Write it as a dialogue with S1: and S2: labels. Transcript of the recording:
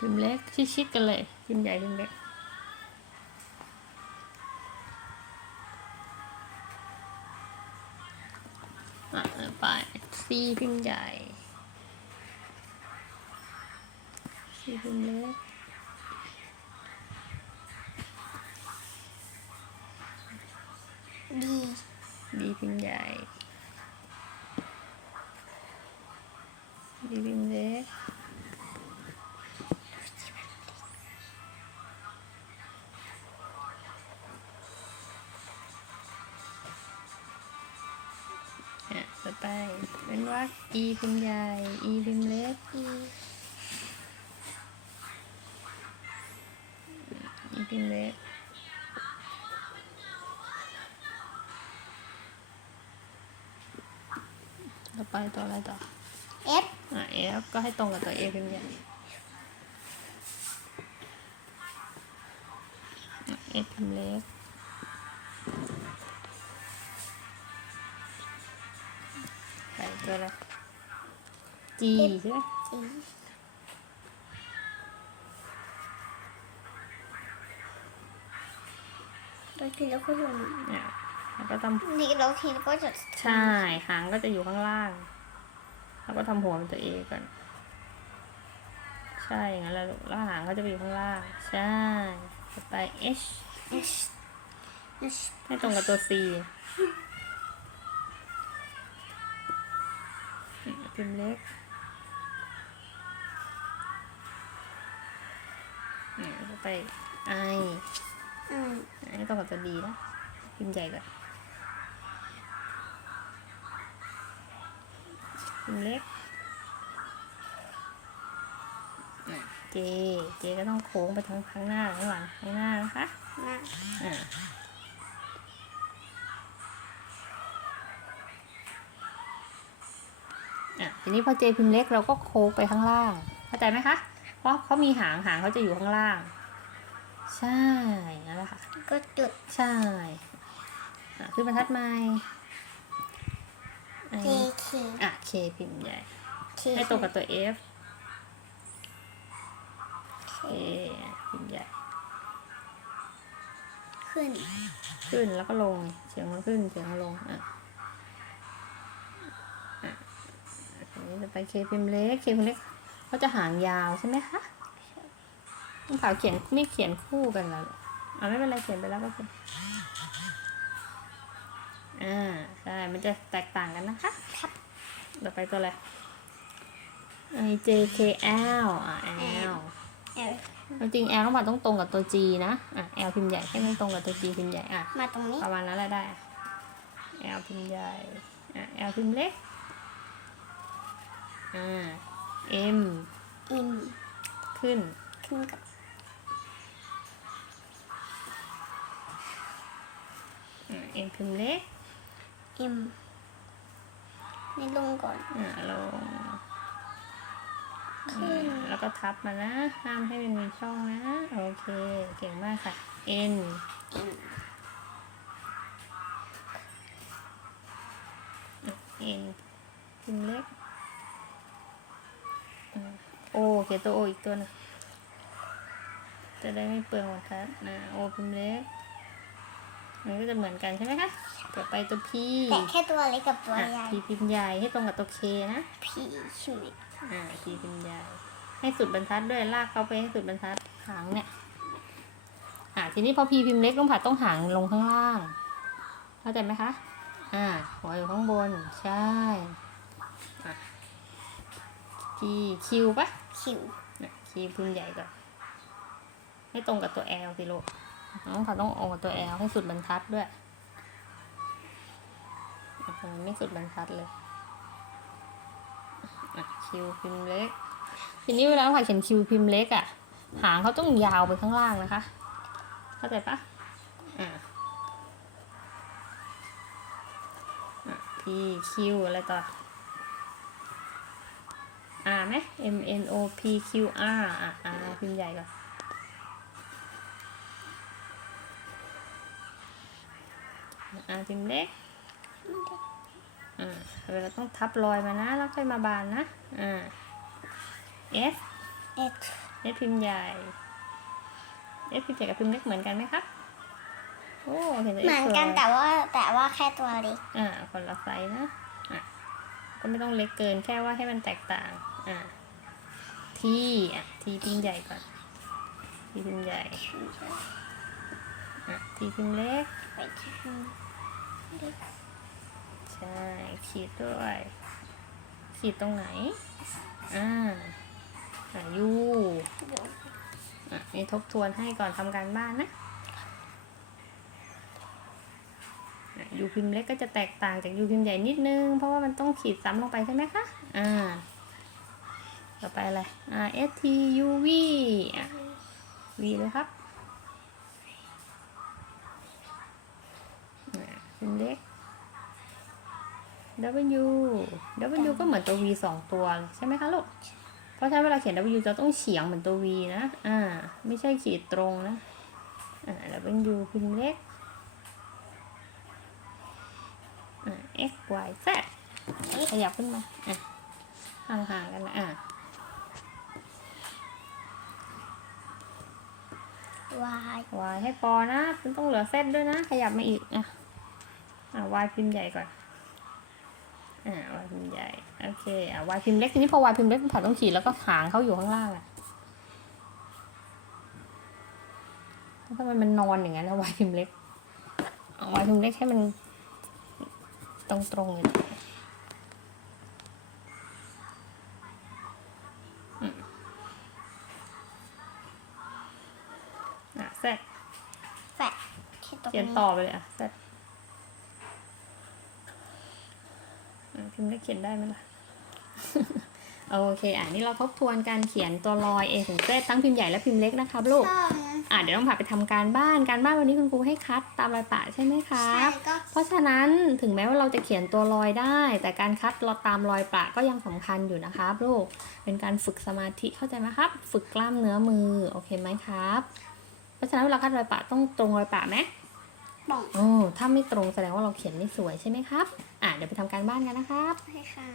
S1: พิมพ์เล็กชิดๆกันเลย พิมพ์ใหญ่พิมพ์เล็กอะไปซีพิมพ์ใหญ่ซีพิมพ์เล็ก
S2: ดี
S1: ดีพิมพ์ใหญ่ดีพิมพ์เล็ก ต่อไป เป็นว่า e พิมพ์ใหญ่ e พิมพ์เล็ก
S2: ดี
S1: e พิมพ์เล็กต่อไปตัวอะไรต่อ
S2: เอฟ
S1: อะ f ก็ให้ตรงกับตัว a พิมพ์ใหญ่อะ f พิมพ์เล็ก g ใช่ไหม
S2: จีเราทีแล้วก็จะ
S1: เนี่ยแล้วก็ทำ
S2: นี่เราทีแล้วก็จะ
S1: ใช่หางก็จะอยู่ข้างล่าง แล้วก็ทำหัวเป็นตัวเอก่อนใช่งั้นแหละลูกแล้วหางก็จะไปอยู่ข้างล่าง ใช่ต่อไป h
S2: เอชเอช
S1: ให้ตรงกับตัว c พิมพ์เล็ก เนี่ยต่อไป i
S2: อืม
S1: ให้ตรงกับตัว d นะพิมพ์ใหญ่ก่อนพิมพ์เล็กเจ เจก็ต้องโค้งไปทั้งข้างหน้าข้างหลังข้างหน้านะคะ
S2: นะ
S1: อ่าอะทีนี้พอเจพิมพ์เล็กเราก็โค้งไปข้างล่าง เข้าใจไหมคะเพ ราะเขามีหางหางเขาจะอยู่ข้างล่าง ใช่นั่นแหละค่ะ
S2: ก็จุด
S1: ใช่อะขึ้นบรรทัดใหม่ไอ้
S2: J K
S1: อะ K พิมพ์ใหญ่
S2: K
S1: ให้ตรงกับตัว F K พิมพ์ใหญ่
S2: ขึ้น
S1: ขึ้นแล้วก็ลงเสียงมันขึ้นเสียงมันลงอะอะทีนี้จะไปเคพิมพ์เล็กเคพิมพ์เล็ก เขาจะหางยาวใช่ไหมคะต้องขาวเขียนไม่เขียนคู่กันแล้วอะไม่เป็นไรเขียนไปแล้วก็เขียนอ่าใช่มันจะแตกต่างกันนะคะ
S2: ครับ
S1: ต่อไปตัวอะไร I J K L อะ L
S2: เอล
S1: จริง L ต้องมาต้องตรงกับตัว G นะอะ L พิมพ์ใหญ่ให้มันตรงกับตัว G พิมพ์ใหญ่อะ
S2: มาตรงนี้
S1: ประมาณนั้นแหละได้ L พิมพ์ใหญ่อะ L พิมพ์เล็กอ่า M
S2: อิน
S1: ขึ้น
S2: ขึ้นกับ
S1: อ่า M พิมพ์เล็ก
S2: เอ็มนี่ลงก่อน
S1: อ่าลง
S2: ขึ้น
S1: แล้วก็ทับมานะ ห้ามให้มันมีช่องนะ โอเค เก่งมากค่ะ N
S2: เอ็ม
S1: N พิมพ์เล็กอ่า O เขียนตัว O อีกตัวหนึงจะได้ไม่เปลืองบรรทัดนะ O พิมพ์เล็ก มันก็จะเหมือนกันใช่ไหมคะต่อไปตัว P
S2: แต่แค่ตัวเล็กกับตัว
S1: อะ
S2: ใหญ่
S1: P พิมพ์ใหญ่ให้ตรงกับตัว K นะ
S2: พีใช่ไหม
S1: อ่า P พิมพ์ใหญ่ ให้สุดบรรทัดด้วยลากเขาไปให้สุดบรรทัดหางเนี่ย อ่าทีนี้พอ P พิมพ์เล็กต้องผัดต้องหางลงข้างล่าง เข้าใจไหมคะ อ่าหัวอยู่ข้างบน ใช่ อะ P Q ปะ
S2: คิว
S1: เนี่ย Q พิมพ์ใหญ่ก่อนให้ตรงกับตัว L สิลูกน้องเขาต้องโอาตัว L ให้สุดบรรทัดด้วยไม่สุดบรรทัดเลยอะ Q พิมพ์เล็ก ทีนี้เวลาเราเขียน Q พิมพ์เล็กอะ หางเขาต้องยาวไปข้างล่างนะคะ เข้าใจปะอะอะ P Q อะไรต่อ ไหม M N O P Q R อะ R พิมพ์ใหญ่ก่อน R พิมพ์เล็กอ่าเวลาต้องทับรอยมานะ แล้วค่อยมาบานนะ อ่า S
S2: เอ็ด
S1: เอสพิมพ์ใหญ่เอสพิมพ์ใหญ่กับพิมพ์เล็กเหมือนกันไหมครับโอ้เห็น
S2: เหมือนกันแต่ว่าแต่ว่าแค่ตัวเล็ก
S1: อ่าคนละไซส์นะ อะก็ไม่ต้องเล็กเกินแค่ว่าให้มันแตกต่าง อ่าทีอะทีพิมพ์ใหญ่ก่อน ทีพิมพ์ใหญ่อะทีพิมพ์เล็ก
S2: ไปที่พิมพ์เล็ก
S1: ใช่ขีดด้วยขีดตรงไหนอ่าอ่ายู
S2: เดี๋ยว
S1: อะนี่ทบทวนให้ก่อนทำการบ้านนะอะยูพิมพ์เล็กก็จะแตกต่างจากยูพิมพ์ใหญ่นิดนึง เพราะว่ามันต้องขีดซ้ำลงไปใช่ไหมคะ อ่า ต่อไปอะไรอ่า S T U V อะ V เลยครับอะพิมพ์เล็ก W W ก็เหมือนตัว V สองตัวใช่ไหมคะลูก เพราะฉะนั้นเวลาเขียน W จะต้องเฉียงเหมือนตัว V นะ อ่า ไม่ใช่ขีดตรงนะ อ่า W พิมพ์เล็ก อ่า X Y Z ขยับขึ้นมา อะห่างๆกันนะอะ
S2: วาย
S1: Y ให้ปอนะมันต้องเหลือ Z ด้วยนะ ขยับมาอีกอะอะ Y พิมพ์ใหญ่ก่อนอ่า Y พิมพ์ใหญ่โอเคอะ Y พิมพ์เล็กทีนี้พอ Y พิมพ์เล็กมันผ่าต้องขีดแล้วก็หางเขาอยู่ข้างล่างอะทำไมมันนอนอย่างนั้นนะ Y พิมพ์เล็กเอา Y พิมพ์เล็กให้มันตรงๆเลย อะ Z
S2: แฟดที่ตรง
S1: เขียน
S2: นี้
S1: ต่อไปเลยอะเสร็จอะพิมพ์ได้เขียนได้ไหมล่ะ โอเค อะนี่เราทบทวนการเขียนตัวลอย A ถึง Z ทั้งพิมพ์ใหญ่และพิมพ์เล็กนะครับลูก
S2: ก็
S1: อะเดี๋ยวต้องพาไปทำการบ้าน การบ้านวันนี้คุณครูให้คัดตามรอยปะใช่ไหมครั
S2: ใช่
S1: บ
S2: ก็
S1: เพราะฉะนั้นถึงแม้ว่าเราจะเขียนตัวลอยได้ แต่การคัดเราตามรอยประก็ยังสำคัญอยู่นะครับลูก เป็นการฝึกสมาธิเข้าใจไหมครับ ฝึกกล้ามเนื้อมือ โอเคไหมครับ เพราะฉะนั้นเวลาคัดรอยปะต้องตรงรอยปะไหม
S2: บอก
S1: โอ้ถ้าไม่ตรงแสดงว่าเราเขียนไม่สวยใช่ไหมครับ อะเดี๋ยวไปทำการบ้านกันนะครับ
S2: ให้ค่ะ